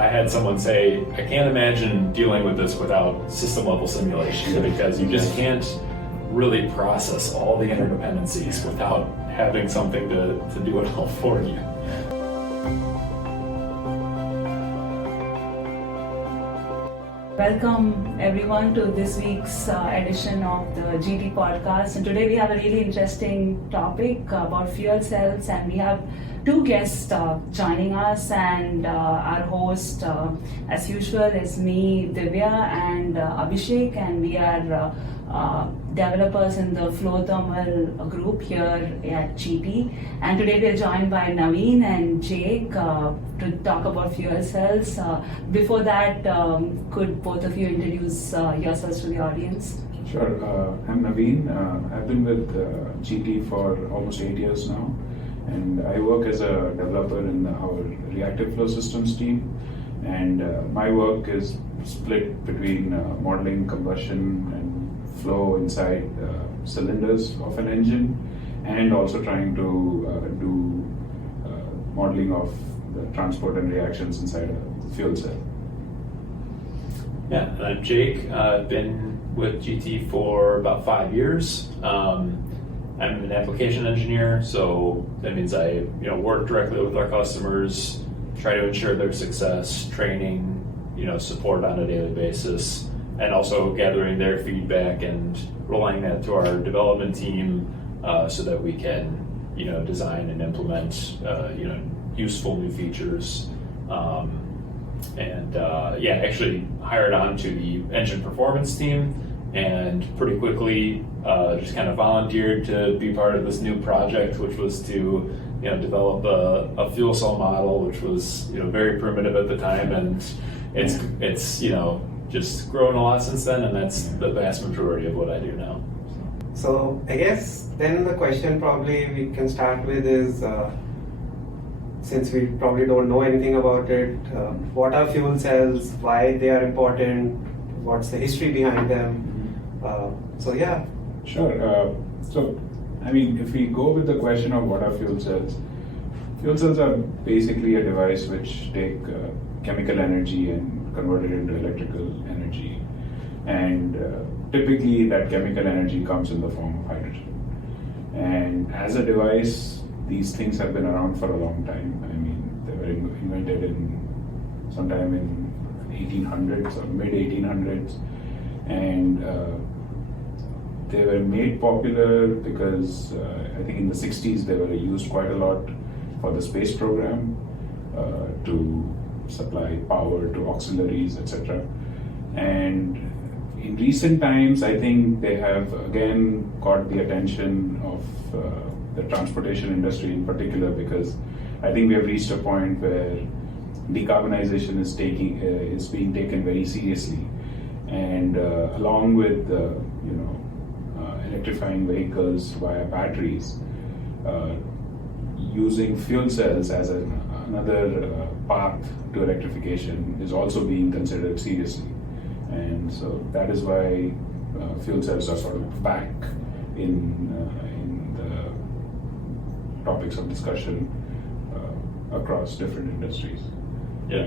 I had someone say, I can't imagine dealing with this without system level simulation because you just can't really process all the interdependencies without having something to do it all for you. Welcome everyone to this week's edition of the GT podcast, and today we have a really interesting topic about fuel cells, and we have two guests joining us, and our host as usual is me, Divya, and Abhishek, and we are developers in the flow thermal group here at GT, and today we are joined by Navin and Jake to talk about fuel cells. Before that, could both of you introduce yourselves to the audience? Sure. I'm Navin. I've been with GT for almost 8 years now, and I work as a developer in our Reactive Flow Systems team. And my work is split between modeling combustion and flow inside cylinders of an engine, and also trying to do modeling of the transport and reactions inside a fuel cell. Yeah, and I'm Jake. I've been with GT for about 5 years. I'm an application engineer, so that means I work directly with our customers, try to ensure their success, training, support on a daily basis, and also gathering their feedback and relaying that to our development team so that we can, design and implement, useful new features. Actually hired on to the engine performance team, and pretty quickly just kind of volunteered to be part of this new project, which was to develop a fuel cell model, which was very primitive at the time, and it's just grown a lot since then, and that's the vast majority of what I do now. So I guess then the question probably we can start with is, since we probably don't know anything about it, what are fuel cells, why they are important, what's the history behind them? Sure. If we go with the question of what are fuel cells are basically a device which take chemical energy and convert it into electrical energy, and typically that chemical energy comes in the form of hydrogen. And as a device, these things have been around for a long time. They were invented sometime in 1800s or mid 1800s, and they were made popular because I think in the 60s they were used quite a lot for the space program to supply power to auxiliaries, etc. And in recent times, I think they have again caught the attention of the transportation industry in particular, because I think we have reached a point where decarbonization is being taken very seriously, and along with electrifying vehicles via batteries, using fuel cells as another path to electrification is also being considered seriously. And so that is why fuel cells are sort of back in the topics of discussion across different industries. Yeah,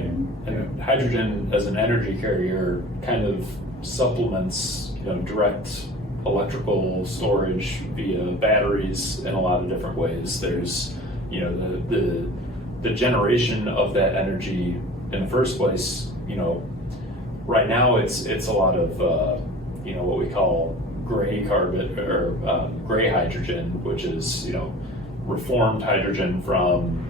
and hydrogen as an energy carrier kind of supplements, direct electrical storage via batteries in a lot of different ways. There's, the generation of that energy in the first place. Right now it's a lot of what we call gray carbon or gray hydrogen, which is reformed hydrogen from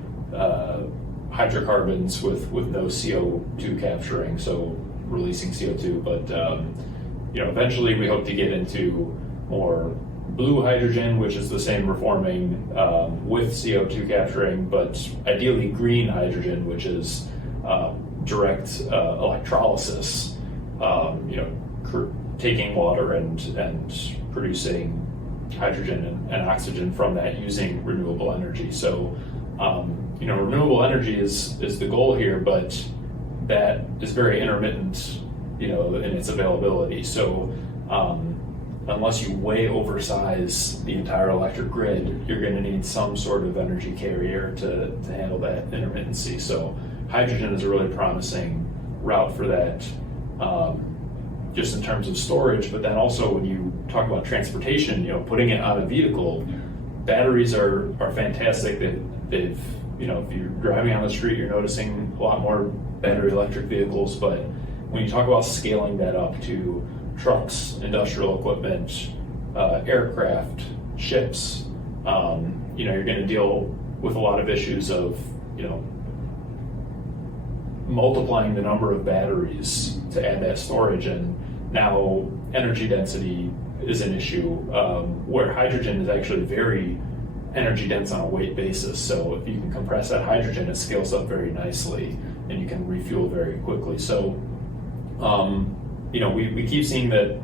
hydrocarbons with no CO2 capturing, so releasing CO2. But eventually we hope to get into more blue hydrogen, which is the same reforming with CO2 capturing, but ideally green hydrogen, which is direct electrolysis, taking water and producing hydrogen and oxygen from that using renewable energy. So renewable energy is the goal here, but that is very intermittent, in its availability. So unless you way oversize the entire electric grid, you're going to need some sort of energy carrier to handle that intermittency. So hydrogen is a really promising route for that, just in terms of storage. But then also when you talk about transportation, putting it on a vehicle, batteries are fantastic. They've if you're driving on the street, you're noticing a lot more battery electric vehicles. But when you talk about scaling that up to trucks, industrial equipment, aircraft, ships, you're going to deal with a lot of issues of, multiplying the number of batteries to add that storage. And now energy density is an issue, where hydrogen is actually very energy dense on a weight basis. So if you can compress that hydrogen, it scales up very nicely and you can refuel very quickly. So, we keep seeing that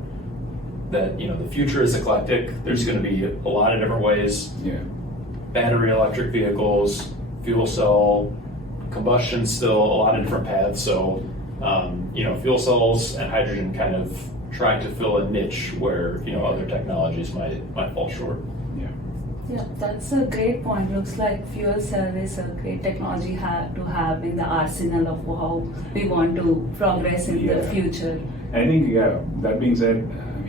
the future is eclectic. There's going to be a lot of different ways. Yeah. Battery electric vehicles, fuel cell, combustion, still a lot of different paths. So, fuel cells and hydrogen kind of try to fill a niche where, other technologies might fall short. Yeah, that's a great point. Looks like fuel cell is a great technology to have in the arsenal of how we want to progress in the future. I think, that being said,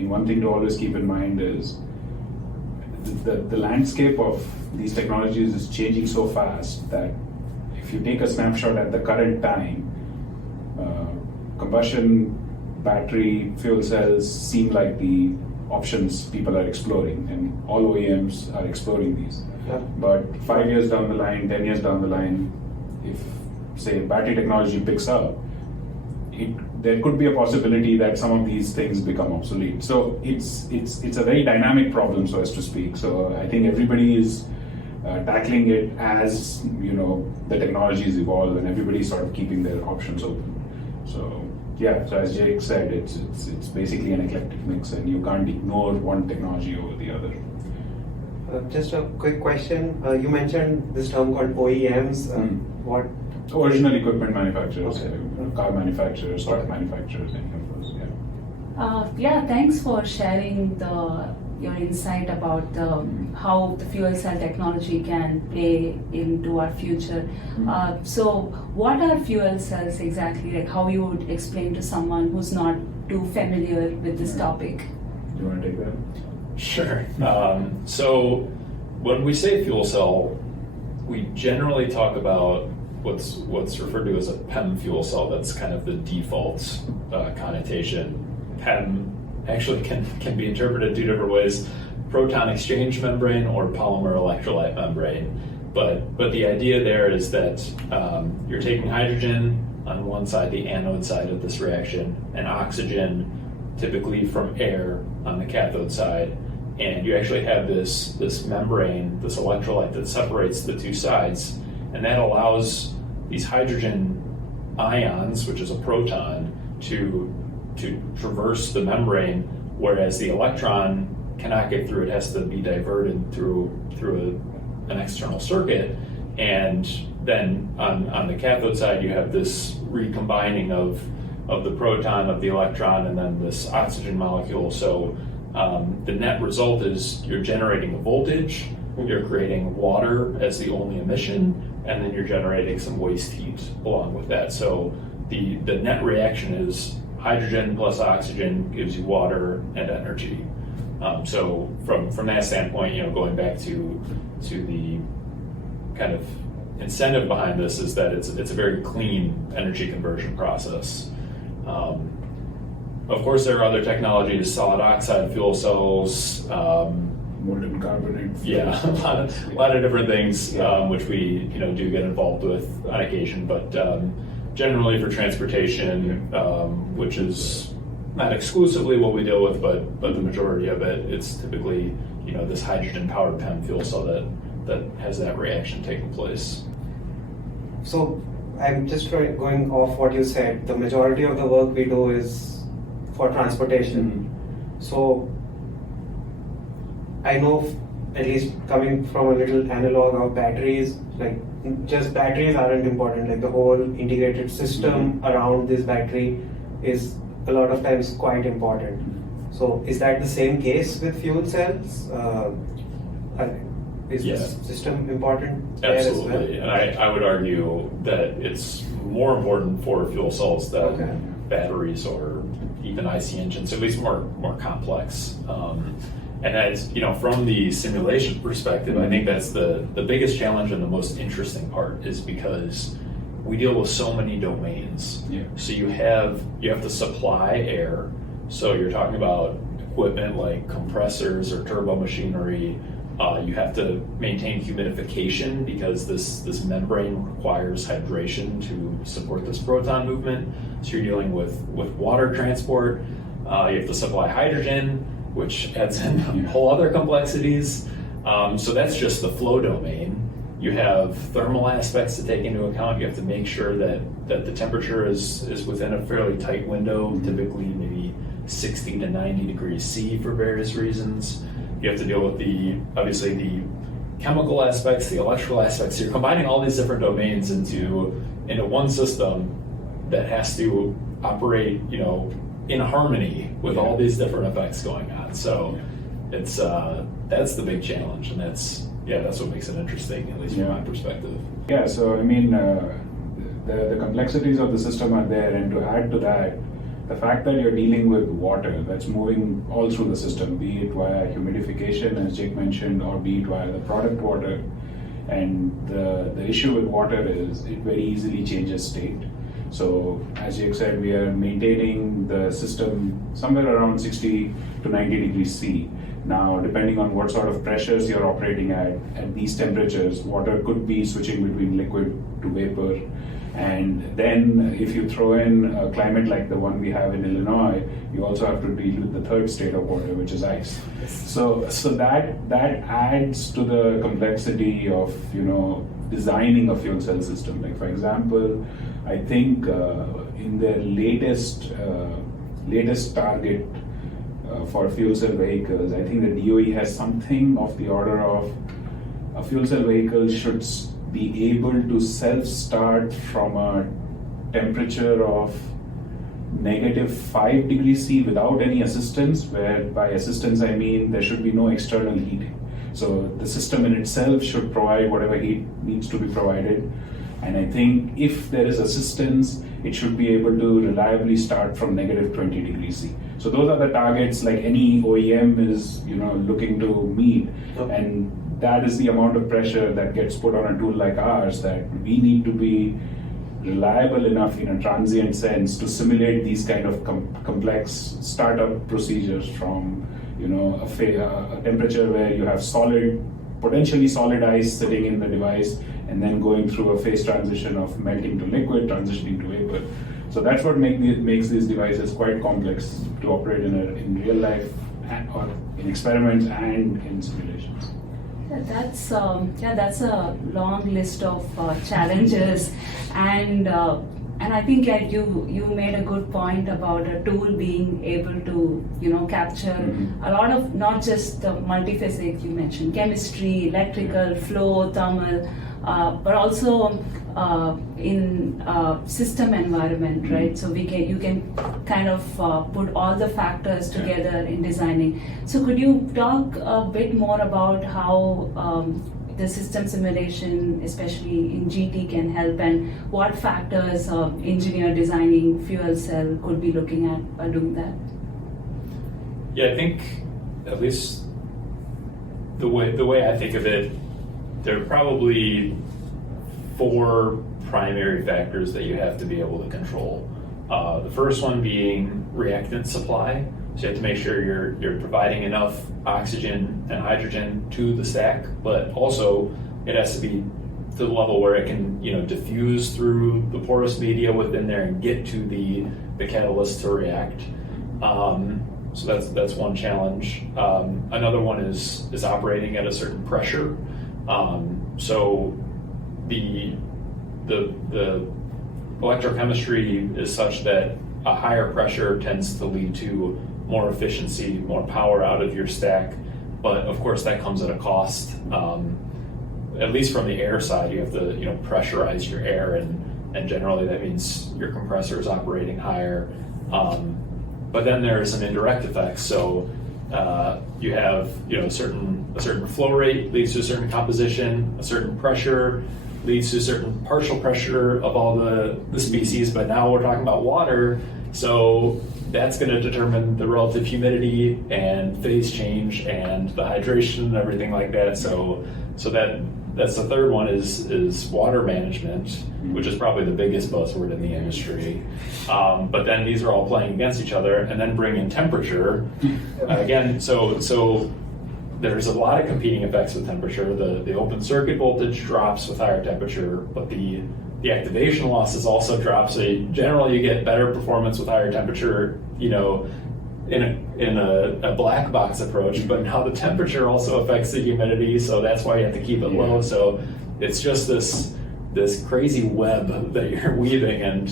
one thing to always keep in mind is the landscape of these technologies is changing so fast that if you take a snapshot at the current time, combustion, battery, fuel cells seem like the options people are exploring, and all OEMs are exploring these. Yeah. But 5 years down the line, 10 years down the line, if say battery technology picks up, there could be a possibility that some of these things become obsolete. So it's a very dynamic problem, so as to speak. So I think everybody is tackling it as the technologies evolve, and everybody's sort of keeping their options open. So so as Jake said, it's basically an eclectic mix, and you can't ignore one technology over the other. Just a quick question. You mentioned this term called OEMs. What? Original equipment manufacturers, Okay. car manufacturers, truck manufacturers, any of those. Thanks for sharing your insight about how the fuel cell technology can play into our future. So what are fuel cells exactly? Like how you would explain to someone who's not too familiar with this topic? Do you want to take that? Sure. So when we say fuel cell, we generally talk about what's referred to as a PEM fuel cell. That's kind of the default connotation. PEM actually can be interpreted two different ways: proton exchange membrane or polymer electrolyte membrane. But the idea there is that you're taking hydrogen on one side, the anode side of this reaction, and oxygen, typically from air, on the cathode side, and you actually have this membrane, this electrolyte that separates the two sides, and that allows these hydrogen ions, which is a proton, to traverse the membrane, whereas the electron cannot get through. It has to be diverted through an external circuit, and then on the cathode side you have this recombining of the proton, of the electron, and then this oxygen molecule. So the net result is you're generating a voltage, you're creating water as the only emission, and then you're generating some waste heat along with that. So the net reaction is hydrogen plus oxygen gives you water and energy. So from that standpoint, going back to the kind of incentive behind this is that it's a very clean energy conversion process. Of course, there are other technologies, solid oxide fuel cells, Molten carbonate. Yeah, a lot of different things, which we do get involved with on occasion, but generally for transportation, which is not exclusively what we deal with, but the majority of it, it's typically this hydrogen-powered PEM fuel cell that has that reaction taking place. So I'm just going off what you said. The majority of the work we do is for transportation. So I know, at least coming from a little analog of batteries, like just batteries aren't important. Like the whole integrated system around this battery is a lot of times quite important. So is that the same case with fuel cells? Is Yeah. this system important there Absolutely, as well? and I would argue that it's more important for fuel cells than Okay. batteries or even IC engines, at least more complex. And as from the simulation perspective, I think that's the biggest challenge and the most interesting part is because we deal with so many domains. Yeah. So you have to supply air. So you're talking about equipment like compressors or turbo machinery. You have to maintain humidification because this membrane requires hydration to support this proton movement. So you're dealing with water transport. You have to supply hydrogen, which adds in whole other complexities. So that's just the flow domain. You have thermal aspects to take into account. You have to make sure that the temperature is within a fairly tight window, typically maybe 60 to 90 degrees C for various reasons. You have to deal with obviously the chemical aspects, the electrical aspects. So you're combining all these different domains into one system that has to operate, in harmony with all these different effects going on. So it's that's the big challenge, and that's what makes it interesting, at least from my perspective. Yeah, so I mean, the complexities of the system are there, and to add to that, the fact that you're dealing with water that's moving all through the system, be it via humidification, as Jake mentioned, or be it via the product water. And the issue with water is it very easily changes state. So as Jake said, we are maintaining the system somewhere around 60 to 90 degrees C. Now, depending on what sort of pressures you're operating at these temperatures, water could be switching between liquid to vapor. And then if you throw in a climate like the one we have in Illinois, you also have to deal with the third state of water, which is ice. So that adds to the complexity of designing a fuel cell system. Like for example, I think in their latest target for fuel cell vehicles, I think the DOE has something of the order of a fuel cell vehicle should be able to self-start from a temperature of -5 degrees C without any assistance, where by assistance I mean there should be no external heating. So the system in itself should provide whatever heat needs to be provided. And I think if there is assistance, it should be able to reliably start from -20 degrees C. So those are the targets like any OEM is looking to meet. Okay. And that is the amount of pressure that gets put on a tool like ours, that we need to be reliable enough in a transient sense to simulate these kind of complex startup procedures from a temperature where you have potentially solid ice sitting in the device, and then going through a phase transition of melting to liquid, transitioning to vapor. So that's what makes these devices quite complex to operate in real life, or in experiments and in simulations. That's a long list of challenges, and I think you made a good point about a tool being able to capture a lot of not just multiphysics you mentioned, chemistry, electrical, flow, thermal, but also in system environment, right? So you can kind of put all the factors together in designing. So could you talk a bit more about how the system simulation, especially in GT, can help, and what factors engineer designing fuel cell could be looking at by doing that? Yeah, I think at least the way I think of it, there are probably 4 primary factors that you have to be able to control. The first one being reactant supply. So you have to make sure you're providing enough oxygen and hydrogen to the stack, but also it has to be to the level where it can diffuse through the porous media within there and get to the catalyst to react. So that's one challenge. Another one is operating at a certain pressure. So the electrochemistry is such that a higher pressure tends to lead to more efficiency, more power out of your stack, but of course that comes at a cost. At least from the air side, you have to pressurize your air, and generally that means your compressor is operating higher. But then there are some indirect effects. So you have a certain flow rate leads to a certain composition, a certain pressure leads to a certain partial pressure of all the species. But now we're talking about water, so that's going to determine the relative humidity and phase change and the hydration and everything like that. So that's the third one is water management, which is probably the biggest buzzword in the industry. But then these are all playing against each other, and then bring in temperature. Again, so there's a lot of competing effects with temperature. The open circuit voltage drops with higher temperature, but the activation losses also drop. So generally you get better performance with higher temperature, in a black box approach, but now the temperature also affects the humidity, so that's why you have to keep it low. So it's just this crazy web that you're weaving, and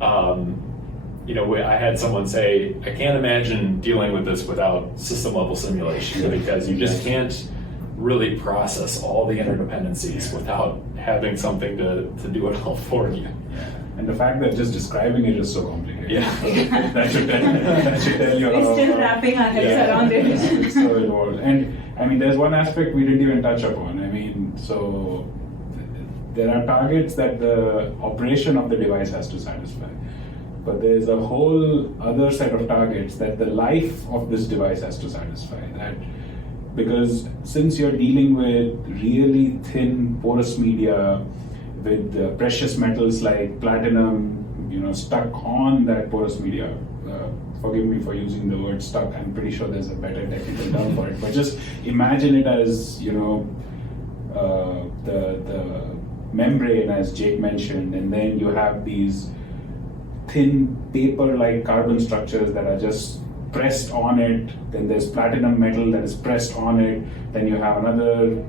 I had someone say, I can't imagine dealing with this without system level simulation, because you just can't really process all the interdependencies without having something to do it all for you. And the fact that just describing it is so complicated. Yeah. that should tell you We're how. still wrapping our heads around it. It's so involved. And I mean, there's one aspect we didn't even touch upon. I mean, so there are targets that the operation of the device has to satisfy. But there's a whole other set of targets that the life of this device has to satisfy. Because since you're dealing with really thin porous media, with precious metals like platinum, stuck on that porous media. Forgive me for using the word stuck. I'm pretty sure there's a better technical term for it. But just imagine it as, the membrane, as Jake mentioned, and then you have these thin paper-like carbon structures that are just pressed on it. Then there's platinum metal that is pressed on it. Then you have another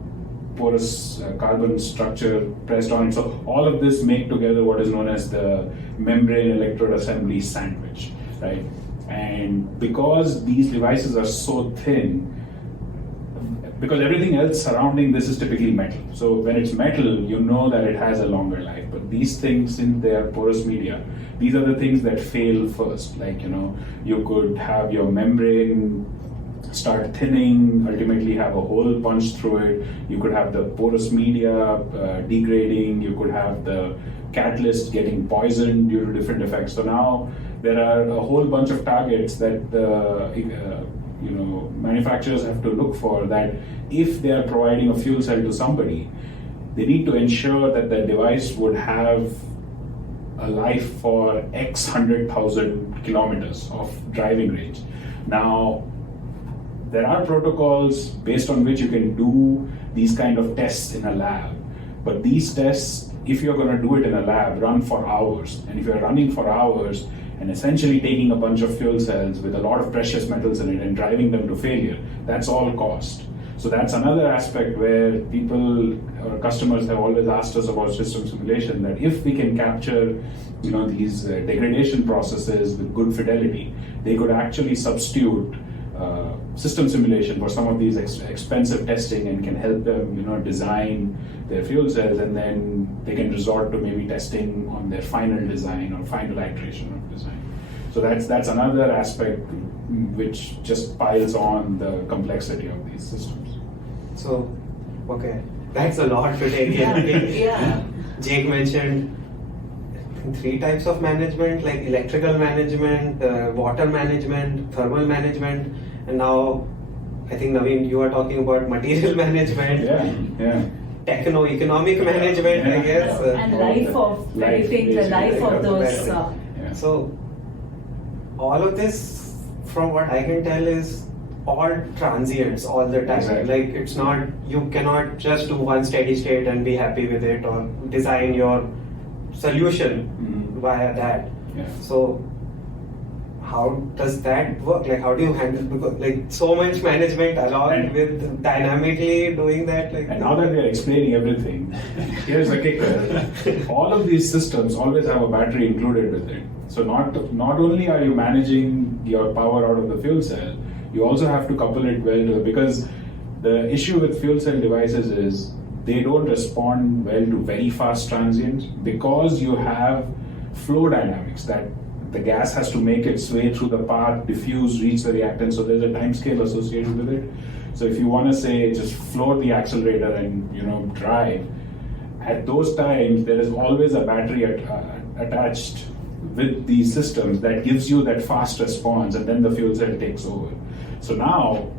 porous carbon structure pressed on it. So all of this make together what is known as the membrane electrode assembly sandwich, right? And because these devices are so thin, because everything else surrounding this is typically metal. So when it's metal, you know that it has a longer life. But these things, since they are porous media, these are the things that fail first. Like, you could have your membrane start thinning, ultimately have a hole punched through it. You could have the porous media degrading. You could have the catalyst getting poisoned due to different effects. So now there are a whole bunch of targets that manufacturers have to look for, that if they are providing a fuel cell to somebody, they need to ensure that the device would have a life for X 100,000 kilometers of driving range. Now, there are protocols based on which you can do these kind of tests in a lab. But these tests, if you're going to do it in a lab, run for hours. And if you're running for hours and essentially taking a bunch of fuel cells with a lot of precious metals in it and driving them to failure, that's all cost. So that's another aspect where people or customers have always asked us about system simulation, that if we can capture these degradation processes with good fidelity, they could actually substitute system simulation for some of these expensive testing and can help them design their fuel cells, and then they can resort to maybe testing on their final design or final iteration of design. So that's another aspect which just piles on the complexity of these systems. So, okay, that's a lot to take in. Yeah. Jake mentioned 3 types of management, like electrical management, water management, thermal management, and now I think, Navin, you are talking about material management. Yeah. Techno-economic management, I guess. And predicting the life of those. So, all of this, from what I can tell, is all transients all the time. Exactly. Like, it's not, you cannot just do one steady state and be happy with it, or design your solution via that. Yeah. So, how does that work? Like, how do you handle, because like so much management along with dynamically doing that? Like, and now that we are explaining everything, here's the kicker. All of these systems always have a battery included with it. So not only are you managing your power out of the fuel cell, you also have to couple it well to, because the issue with fuel cell devices is they don't respond well to very fast transients, because you have flow dynamics, that the gas has to make its way through the path, diffuse, reach the reactant. So there's a time scale associated with it. So if you want to say just floor the accelerator and drive, at those times there is always a battery attached with these systems that gives you that fast response, and then the fuel cell takes over. So now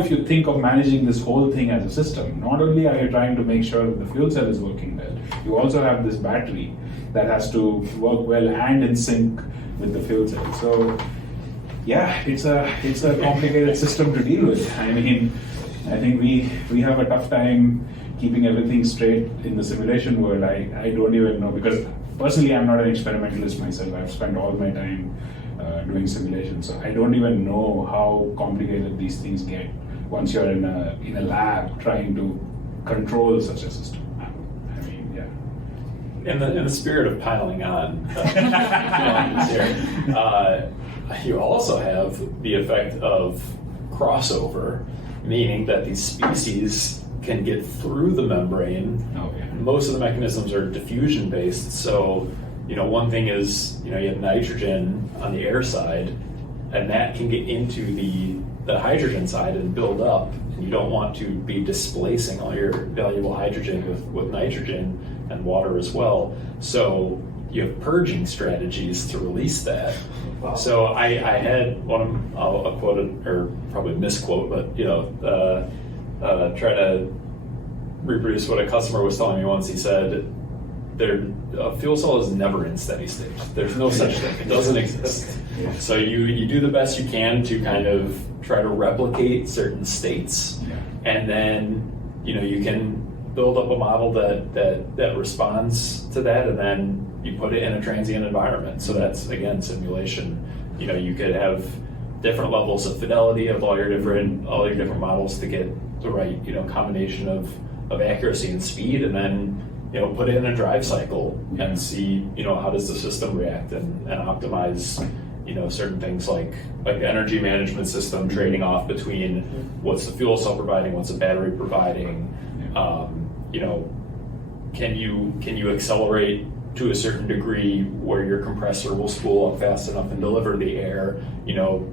if you think of managing this whole thing as a system, not only are you trying to make sure that the fuel cell is working well, you also have this battery that has to work well and in sync with the fuel cell. So yeah, it's a complicated system to deal with. I mean, I think we have a tough time keeping everything straight in the simulation world. I don't even know, because personally I'm not an experimentalist myself. I've spent all my time doing simulations, so I don't even know how complicated these things get once you're in a lab trying to control such a system. I mean, yeah. In the spirit of piling on, you also have the effect of crossover, meaning that these species can get through the membrane. Oh, yeah. Most of the mechanisms are diffusion based, so one thing is you have nitrogen on the air side, and that can get into the hydrogen side and build up, and you don't want to be displacing all your valuable hydrogen with nitrogen and water as well. So you have purging strategies to release that. Wow. So I had one, I'll quote it, or probably misquote, but try to reproduce what a customer was telling me once. He said, a fuel cell is never in steady state. There's no such thing. It doesn't exist. Yeah. So you do the best you can to kind of try to replicate certain states, and then you can build up a model that responds to that, and then you put it in a transient environment. So that's, again, simulation. You could have different levels of fidelity of all your different models to get the right combination of accuracy and speed, and then put it in a drive cycle and see how does the system react and optimize certain things like the energy management system, trading off between what's the fuel cell providing, what's the battery providing. Can you accelerate to a certain degree where your compressor will spool up fast enough and deliver the air?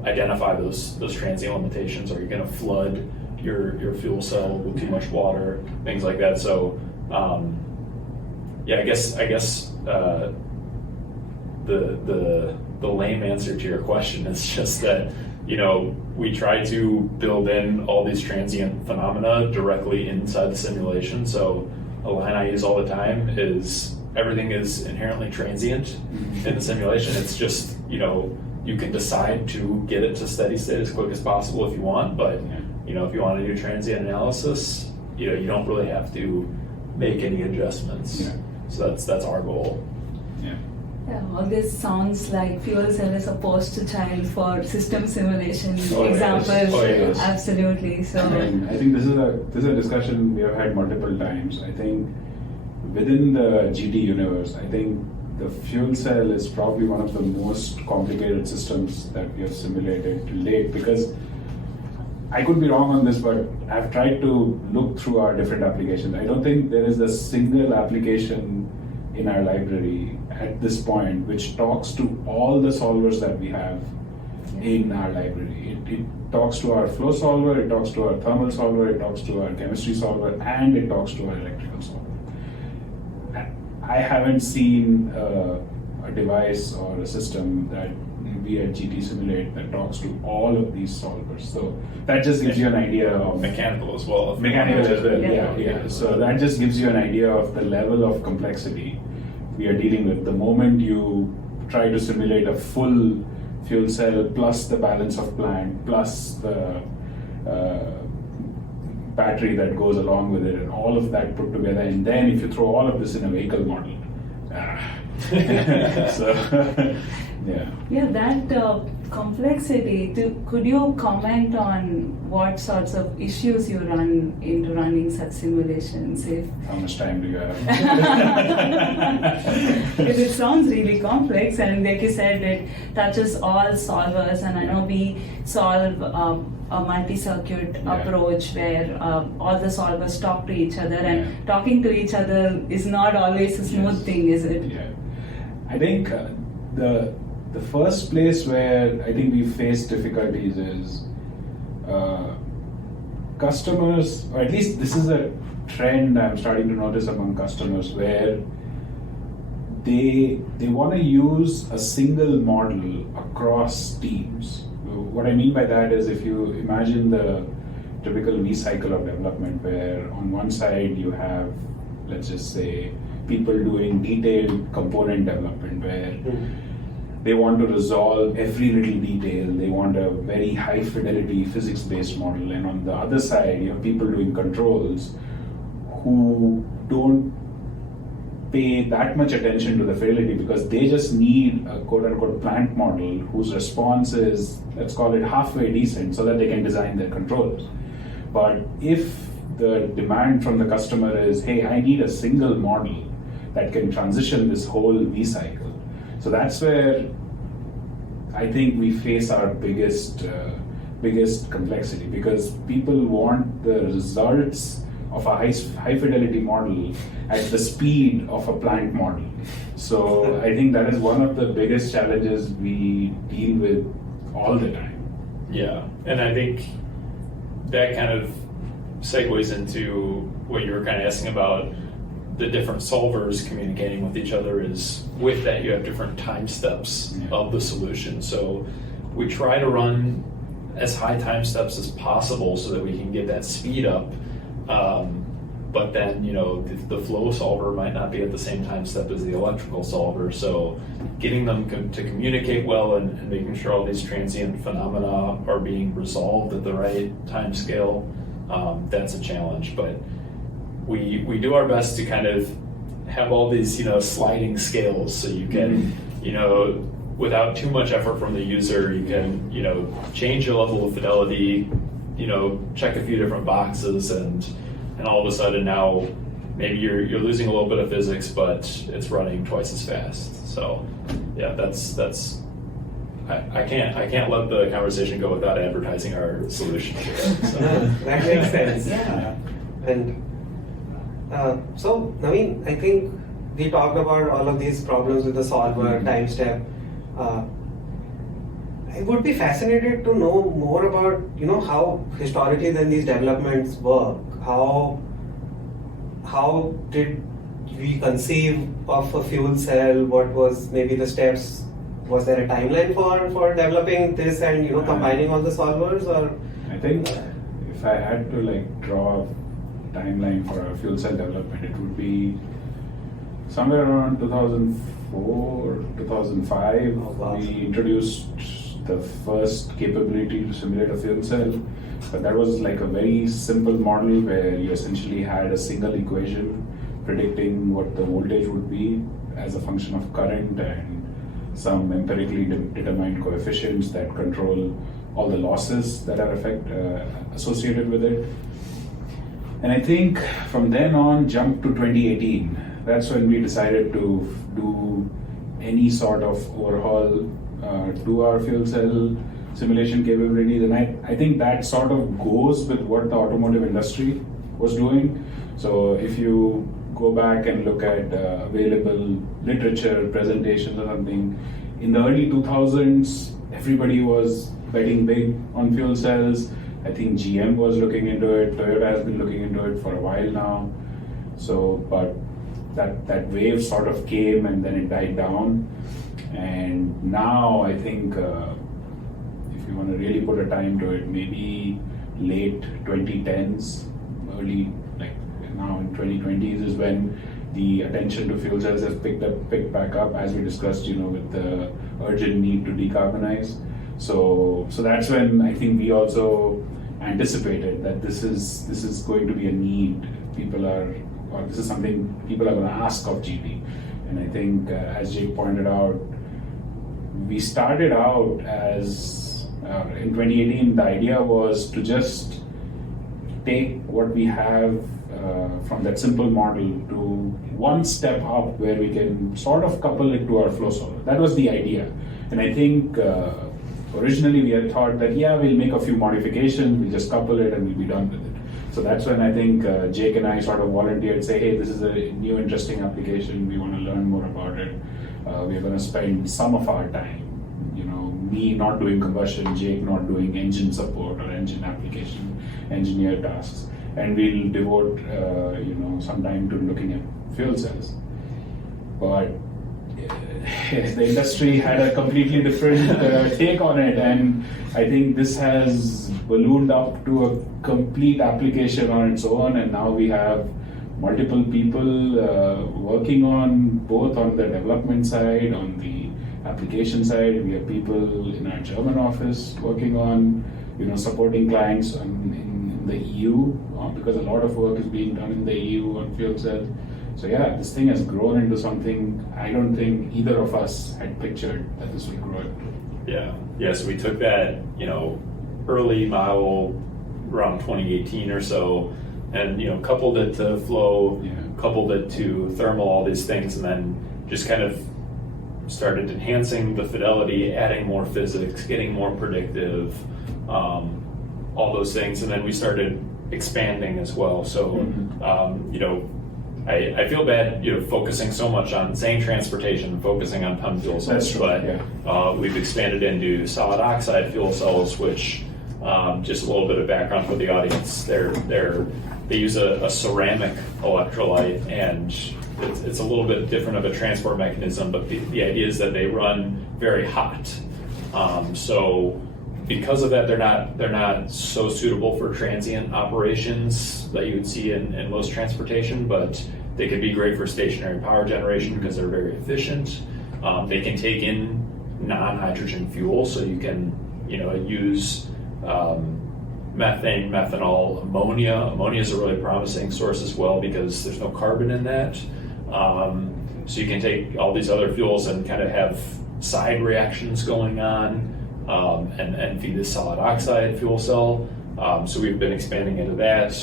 Identify those transient limitations. Are you going to flood your fuel cell with too much water? Things like that. So I guess the lame answer to your question is just that we try to build in all these transient phenomena directly inside the simulation. So a line I use all the time is everything is inherently transient in the simulation. It's just you can decide to get it to steady state as quick as possible if you want, but if you want to do transient analysis, you don't really have to make any adjustments. Yeah. So that's our goal. Yeah, all this sounds like fuel cell is a poster child for system simulation Oh, examples. yes. Oh, yes. Absolutely. So And I think this is a discussion we have had multiple times. I think within the GT universe, I think the fuel cell is probably one of the most complicated systems that we have simulated to date, because I could be wrong on this, but I've tried to look through our different applications. I don't think there is a single application in our library at this point which talks to all the solvers that we have in our library. It talks to our flow solver, it talks to our thermal solver, it talks to our chemistry solver, and it talks to our electrical solver. I haven't seen a device or a system that we at GT Simulate that talks to all of these solvers. So that just gives you an idea of Mechanical as well. mechanical as well. Yeah. Yeah. So that just gives you an idea of the level of complexity we are dealing with. The moment you try to simulate a full fuel cell plus the balance of plant plus the battery that goes along with it and all of that put together, and then if you throw all of this in a vehicle model, so yeah, that complexity. Could you comment on what sorts of issues you run into running such simulations? How much time do you have? Because it sounds really complex, and like you said, it touches all solvers, and I know we solve a multi-circuit approach where all the solvers talk to each other, and talking to each other is not always a smooth thing, is it? Yeah, I think the first place where I think we face difficulties is customers, or at least this is a trend I'm starting to notice among customers, where they want to use a single model across teams. What I mean by that is, if you imagine the typical V cycle of development, where on one side you have, let's just say, people doing detailed component development, where they want to resolve every little detail, they want a very high fidelity physics-based model, and on the other side you have people doing controls who don't pay that much attention to the fidelity because they just need a quote-unquote plant model whose response is, let's call it halfway decent, so that they can design their controls. But if the demand from the customer is, hey, I need a single model that can transition this whole V cycle, so that's where I think we face our biggest complexity, because people want the results of a high fidelity model at the speed of a plant model. So I think that is one of the biggest challenges we deal with all the time. Yeah, and I think that kind of segues into what you were kind of asking about, the different solvers communicating with each other. Is with that you have different time steps of the solution. So we try to run as high time steps as possible so that we can get that speed up. But then, the flow solver might not be at the same time step as the electrical solver. So getting them to communicate well and making sure all these transient phenomena are being resolved at the right time scale, that's a challenge. But we do our best to kind of have all these, sliding scales, so you can, without too much effort from the user, you can, change your level of fidelity, check a few different boxes, and all of a sudden now maybe you're losing a little bit of physics, but it's running twice as fast. So yeah, that's I can't let the conversation go without advertising our solution here. So. That makes sense. Yeah. And so, Navin, I think we talked about all of these problems with the solver, time step. I would be fascinated to know more about, how historically then these developments work. How did we conceive of a fuel cell? What was maybe the steps? Was there a timeline for developing this and combining all the solvers? Or I think if I had to draw a timeline for a fuel cell development, it would be somewhere around 2004, 2005. Oh, wow. We introduced the first capability to simulate a fuel cell, but that was a very simple model where you essentially had a single equation predicting what the voltage would be as a function of current and some empirically determined coefficients that control all the losses that are associated with it. And I think from then on, jump to 2018. That's when we decided to do any sort of overhaul to our fuel cell simulation capabilities. And I think that sort of goes with what the automotive industry was doing. So if you go back and look at available literature, presentations or something, in the early 2000s, everybody was betting big on fuel cells. I think GM was looking into it, Toyota has been looking into it for a while now. So, but that wave sort of came and then it died down. And now I think if you want to really put a time to it, maybe late 2010s, early now in 2020s is when the attention to fuel cells has picked back up, as we discussed, with the urgent need to decarbonize. So that's when I think we also anticipated that this is going to be a need. This is something people are going to ask of GT. And I think, as Jake pointed out, we started out as in 2018. The idea was to just take what we have from that simple model to one step up, where we can sort of couple it to our flow solver. That was the idea. And I think originally we had thought that, we'll make a few modifications, we'll just couple it and we'll be done with it. So that's when I think Jake and I sort of volunteered, say, hey, this is a new interesting application, we want to learn more about it. We're going to spend some of our time, me not doing combustion, Jake not doing engine support or engine application engineer tasks, and we'll devote some time to looking at fuel cells. But the industry had a completely different take on it, and I think this has ballooned up to a complete application on its own, and now we have multiple people working on both on the development side, on the application side. We have people in our German office working on supporting clients in the EU, because a lot of work is being done in the EU on fuel cells. So yeah, this thing has grown into something I don't think either of us had pictured that this would grow into. Yeah. So we took that, early model around 2018 or so, and coupled it to flow, coupled it to thermal, all these things, and then just kind of started enhancing the fidelity, adding more physics, getting more predictive, all those things, and then we started expanding as well. So I feel bad, focusing so much on saying transportation, focusing on ton fuel cells, but we've expanded into solid oxide fuel cells, which just a little bit of background for the audience. They use a ceramic electrolyte, and it's a little bit different of a transport mechanism, but the idea is that they run very hot. So because of that, they're not so suitable for transient operations that you would see in most transportation, but they could be great for stationary power generation because they're very efficient. They can take in non-hydrogen fuel, so you can use methane, methanol, ammonia. Ammonia is a really promising source as well because there's no carbon in that. So you can take all these other fuels and kind of have side reactions going on, and feed this solid oxide fuel cell. So we've been expanding into that.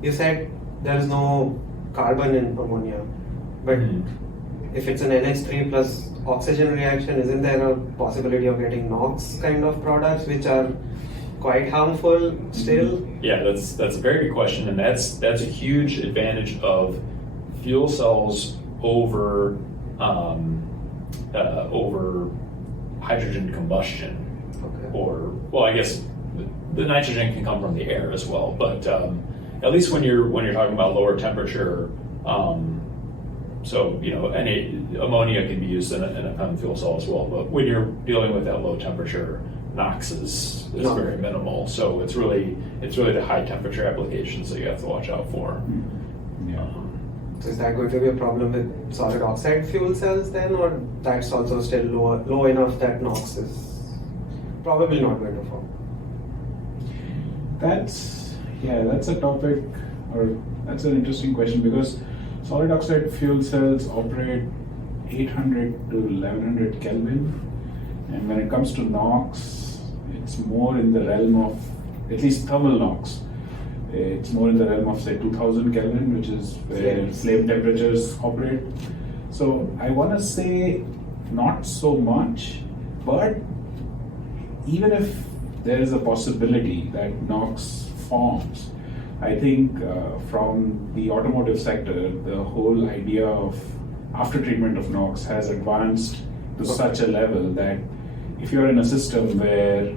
You said there is no carbon in ammonia, but if it's an NH3 plus oxygen reaction, isn't there a possibility of getting NOx kind of products which are quite harmful still? Yeah, that's a very good question, and that's a huge advantage of fuel cells over hydrogen combustion. Okay. I guess the nitrogen can come from the air as well, but at least when you're talking about lower temperature, ammonia can be used in a PEM fuel cell as well. But when you're dealing with that low temperature, NOx is very minimal. So it's really the high temperature applications that you have to watch out for. So is that going to be a problem with solid oxide fuel cells then, or that's also still low enough that NOx is probably not going to form? That's a topic, or that's an interesting question, because solid oxide fuel cells operate 800 to 1100 Kelvin, and when it comes to NOx, it's more in the realm of, at least thermal NOx, it's more in the realm of say 2000 Kelvin, which is where flame temperatures operate. So I want to say not so much, but even if there is a possibility that NOx forms, I think from the automotive sector, the whole idea of after treatment of NOx has advanced to such a level that if you're in a system where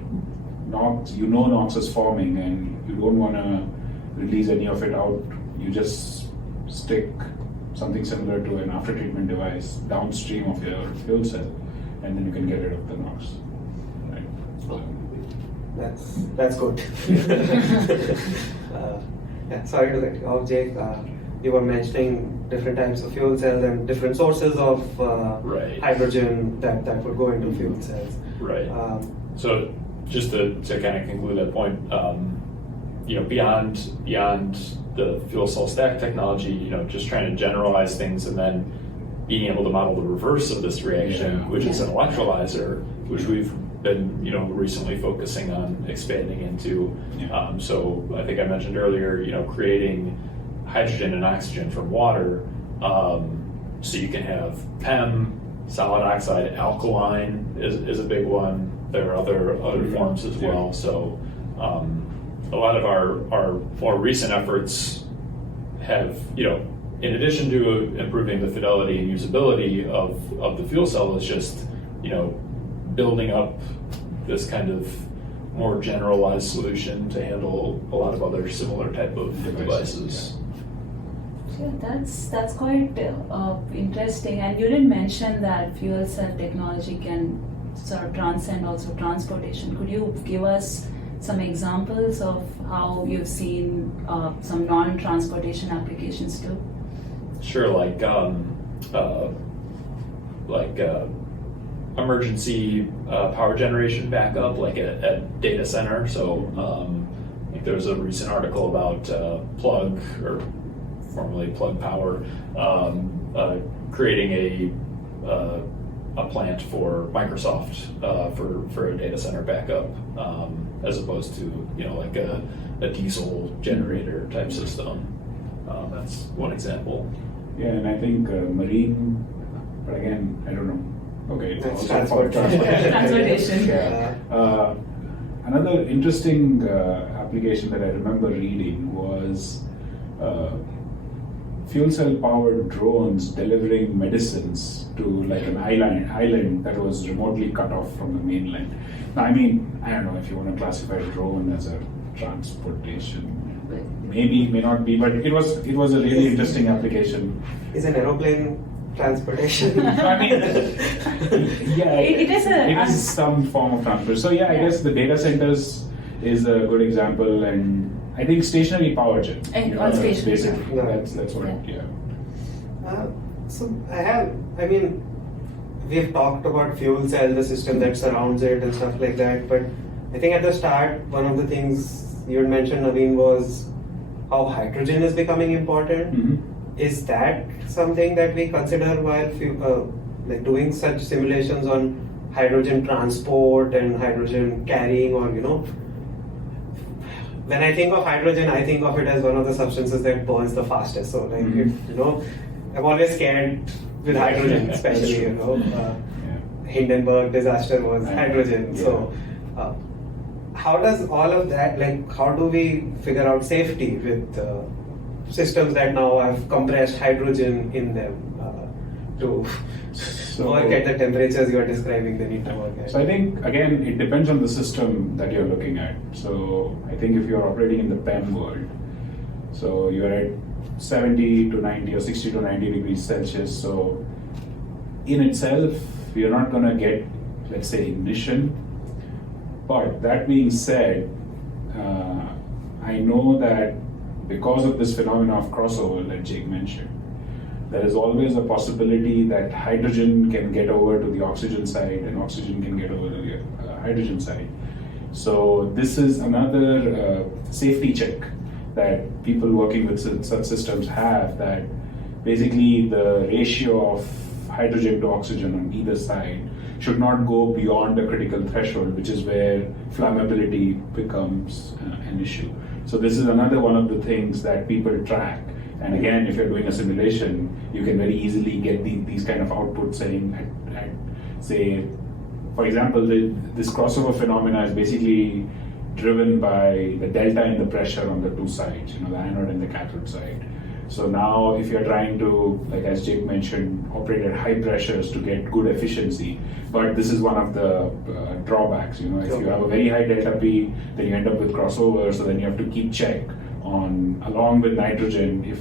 NOx is forming and you don't want to release any of it out, you just stick something similar to an after treatment device downstream of your fuel cell, and then you can get rid of the NOx. Right? That's good. Sorry to cut you off, Jake. You were mentioning different types of fuel cells and different sources of hydrogen that would go into fuel cells. Right. So just to kind of conclude that point, beyond the fuel cell stack technology, just trying to generalize things and then being able to model the reverse of this reaction, which is an electrolyzer, which we've been recently focusing on expanding into. So I think I mentioned earlier, creating hydrogen and oxygen from water, so you can have PEM, solid oxide, alkaline is a big one. There are other forms as well. So a lot of our more recent efforts have in addition to improving the fidelity and usability of the fuel cell, is just, building up this kind of more generalized solution to handle a lot of other similar type of devices. Yeah, that's quite interesting. And you did mention that fuel cell technology can sort of transcend also transportation. Could you give us some examples of how you've seen some non-transportation applications too? Sure, like emergency power generation backup, like at data center. So I think there was a recent article about Plug, or formerly Plug Power, creating a plant for Microsoft for a data center backup, as opposed to like a diesel generator type system. That's one example. Yeah, and I think marine, but again, I don't know. Okay, it's That's also for transportation. Transportation. Yeah. Another interesting application that I remember reading was fuel cell powered drones delivering medicines to like an island that was remotely cut off from the mainland. Now, I mean, I don't know if you want to classify a drone as a transportation. Maybe, may not be, but it was a really interesting application. Is an aeroplane transportation? I mean, yeah, It is some form of transport. So yeah, I guess the data centers is a good example, and I think stationary power gen. And all stationary. Basically, Yeah. that's what. Yeah. So we've talked about fuel cell, the system that surrounds it and stuff like that, but I think at the start, one of the things you had mentioned, Navin, was how hydrogen is becoming important. Mm-hmm. Is that something that we consider while like doing such simulations on hydrogen transport and hydrogen carrying, or when I think of hydrogen, I think of it as one of the substances that burns the fastest. So like I'm always scared with hydrogen, especially Hindenburg disaster was hydrogen. So how does all of that, like how do we figure out safety with systems that now have compressed hydrogen in them to work at the temperatures you are describing they need to work at? So I think, again, it depends on the system that you're looking at. So I think if you're operating in the PEM world, so you're at 70 to 90 or 60 to 90 degrees Celsius. So in itself, you're not going to get, let's say, ignition. But that being said, I know that because of this phenomena of crossover that Jake mentioned, there is always a possibility that hydrogen can get over to the oxygen side and oxygen can get over to the hydrogen side. So this is another safety check that people working with such systems have, that basically the ratio of hydrogen to oxygen on either side should not go beyond a critical threshold, which is where flammability becomes an issue. So this is another one of the things that people track. And again, if you're doing a simulation, you can very easily get these kind of outputs saying, at say, for example, this crossover phenomena is basically driven by the delta in the pressure on the two sides, the anode and the cathode side. So now if you're trying to, like as Jake mentioned, operate at high pressures to get good efficiency, but this is one of the drawbacks, if you have a very high delta P, then you end up with crossover, so then you have to keep check on, along with nitrogen, if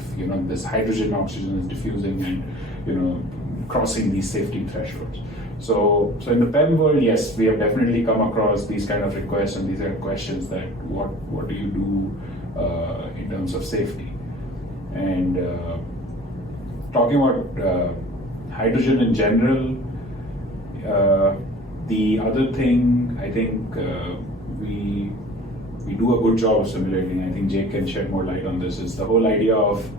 this hydrogen oxygen is diffusing and crossing these safety thresholds. So in the PEM world, yes, we have definitely come across these kind of requests and these are questions that what do you do in terms of safety. And talking about hydrogen in general, the other thing I think we do a good job of simulating, I think Jake can shed more light on this, is the whole idea of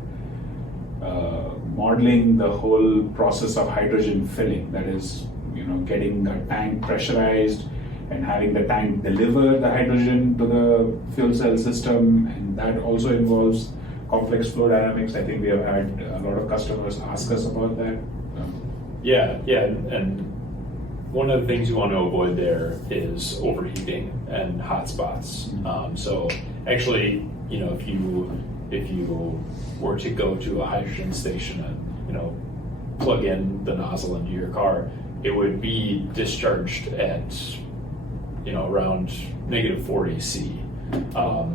modeling the whole process of hydrogen filling, that is, getting a tank pressurized and having the tank deliver the hydrogen to the fuel cell system, and that also involves complex flow dynamics. I think we have had a lot of customers ask us about that. Yeah, and one of the things you want to avoid there is overheating and hot spots. So actually, if you if you were to go to a hydrogen station and, plug in the nozzle into your car, it would be discharged at, around -40 C.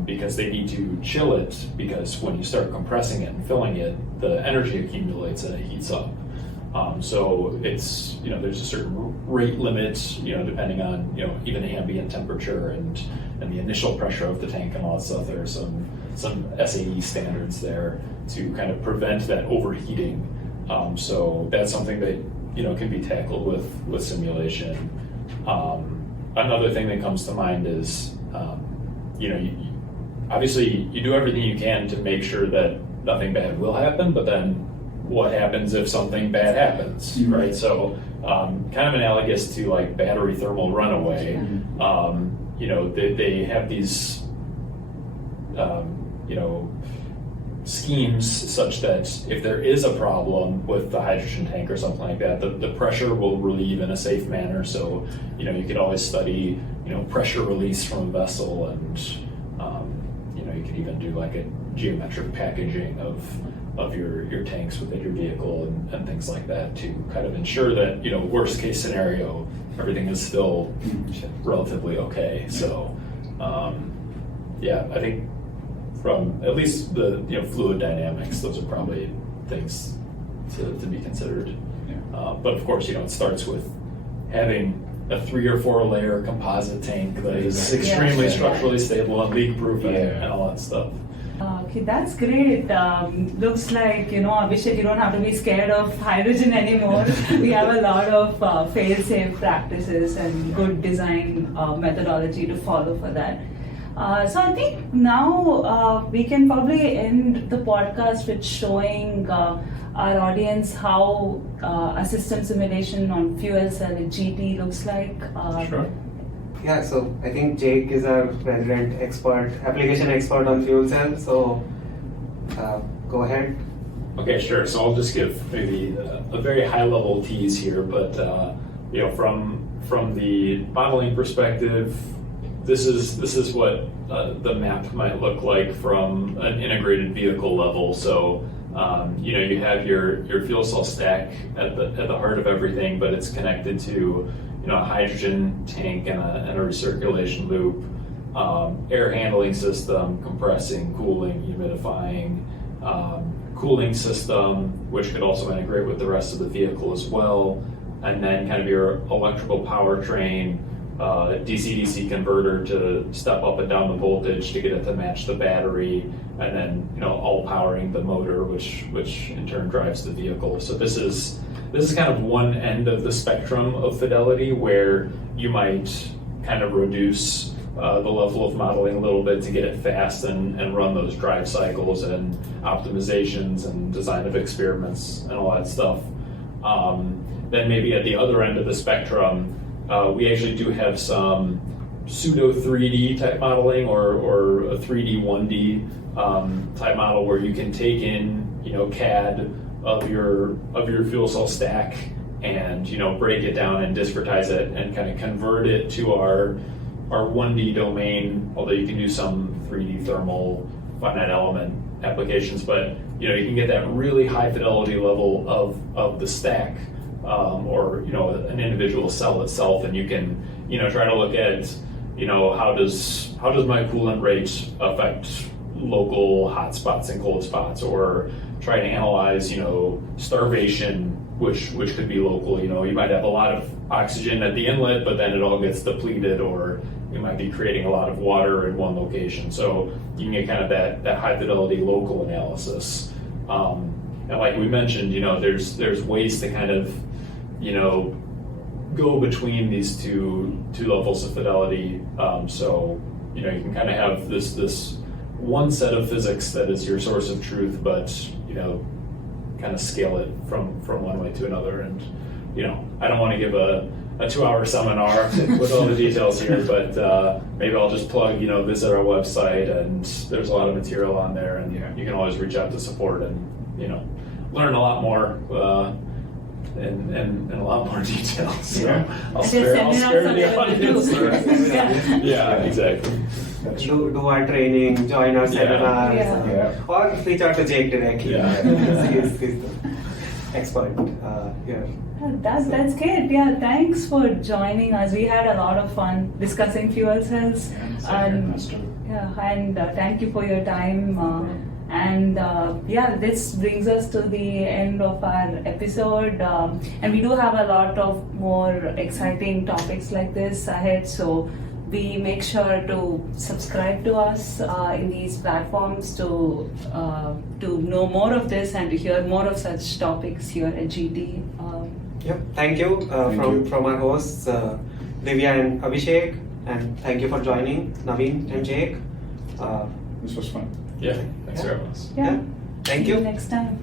Because they need to chill it, because when you start compressing it and filling it, the energy accumulates and it heats up. So it's, there's a certain rate limit, depending on, even ambient temperature and the initial pressure of the tank and all that stuff. There are some SAE standards there to kind of prevent that overheating. So that's something that, can be tackled with simulation. Another thing that comes to mind is, obviously you do everything you can to make sure that nothing bad will happen, but then what happens if something bad happens, right? So kind of analogous to like battery thermal runaway, they have these, schemes such that if there is a problem with the hydrogen tank or something like that, the pressure will relieve in a safe manner. So, you could always study, pressure release from a vessel, and, you could even do like a geometric packaging of your tanks within your vehicle and things like that to kind of ensure that, worst case scenario, everything is still relatively okay. So, I think from at least the fluid dynamics, those are probably things to be considered. But of course, it starts with having a 3 or 4 layer composite tank that is extremely structurally stable and leak proof and all that stuff. Okay, that's great. Looks like, Abhishek, you don't have to be scared of hydrogen anymore. We have a lot of fail-safe practices and good design methodology to follow for that. So I think now we can probably end the podcast with showing our audience how a system simulation on fuel cell at GT looks like. Sure. Yeah, so I think Jake is our resident expert, application expert on fuel cells. So go ahead. Okay, sure. So I'll just give maybe a very high-level tease here, but from the modeling perspective, this is what the map might look like from an integrated vehicle level. So you have your fuel cell stack at the heart of everything, but it's connected to a hydrogen tank and a recirculation loop, air handling system, compressing, cooling, humidifying, cooling system, which could also integrate with the rest of the vehicle as well, and then kind of your electrical powertrain, DC-DC converter to step up and down the voltage to get it to match the battery, and then all powering the motor, which in turn drives the vehicle. So this is kind of one end of the spectrum of fidelity, where you might kind of reduce the level of modeling a little bit to get it fast and run those drive cycles and optimizations and design of experiments and all that stuff. Then maybe at the other end of the spectrum, we actually do have some pseudo 3D type modeling or a 3D 1D type model where you can take in CAD of your fuel cell stack and break it down and discretize it and kind of convert it to our 1D domain, although you can do some 3D thermal finite element applications, but you can get that really high fidelity level of the stack, or an individual cell itself, and you can try to look at how does my coolant rate affect local hot spots and cold spots, or try to analyze starvation, which could be local. You might have a lot of oxygen at the inlet, but then it all gets depleted, or you might be creating a lot of water in one location. So you can get kind of that high fidelity local analysis. And like we mentioned, there's ways to kind of go between these two levels of fidelity. So you can kind of have this one set of physics that is your source of truth, but kind of scale it from one way to another. And I don't want to give a 2-hour seminar with all the details here, but maybe I'll just plug visit our website, and there's a lot of material on there, and you can always reach out to support and learn a lot more in a lot more detail. So I'll spare the audience. Yeah, exactly. That's do our training, join our seminars, Yeah. or reach out to Jake directly. Yeah. he's the expert here. That's great. Yeah, thanks for joining us. We had a lot of fun discussing fuel cells. And thank you for your time. This brings us to the end of our episode. And we do have a lot of more exciting topics like this ahead. So we make sure to subscribe to us in these platforms to know more of this and to hear more of such topics here at GT. Yep. Thank you from our hosts Divya and Abhishek, and thank you for joining Navin and Jake. This was fun. Yeah, thanks for having us. Yeah. Thank See you. Next time.